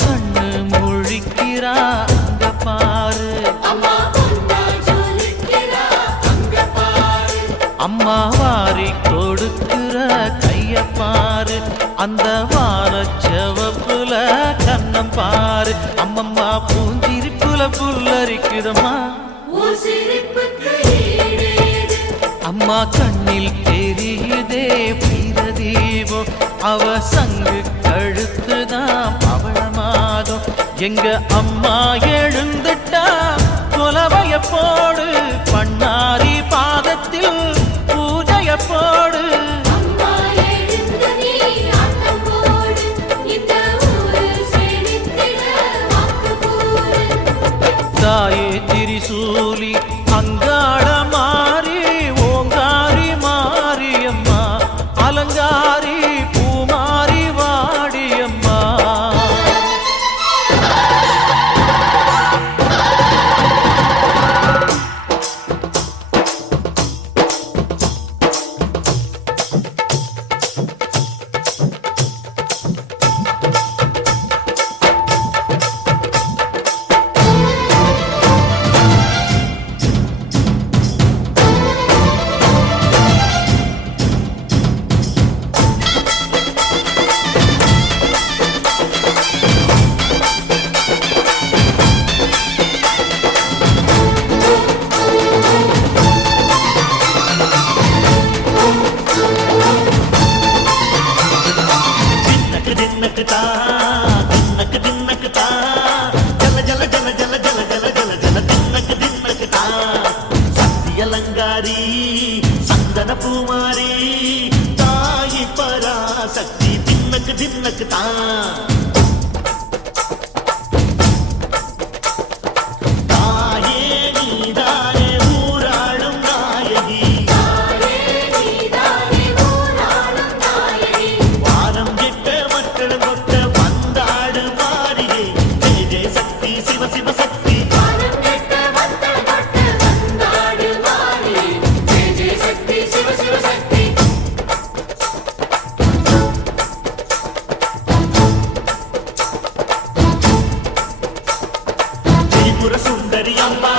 கண்ணு முழிக்கிறா அங்க பாரு, அம்மா வாரி கொடுக்கிற கைய பாரு, அந்த வானச்சவப்புல கண்ணம் பாரு, அம்மம்மா பூஞ்சிரிப்புல புல்லரிக்குதம்மா, அம்மா கண்ணில் தெரியுதே வீரதீபம், அவ சங்கு கழுத்துதான் பவளமாகும், எங்க அம்மா எழுந்துட்டா கொலவைய போடு, பண்ணாரி பாதத்தில் பூஜைய போடு, தாயே திரிசூலி அங்காள மாறி ஓங்காரி மாரியம்மா, அலங்காரி பூமாரி வாடியம்மா. அலங்காரி சந்தன பூமாரி தாயி பராசக்தி தின்னக்கு தின்னக்கு தான், தாயே நீதானே ஊராளும் நாயகி, வானம் கெட்ட மக்கள் கொட்ட வந்தாடு மாறியே, ஜெய ஜெய சக்தி சிவ சிவ சக்தி, சுந்தரி அம்மா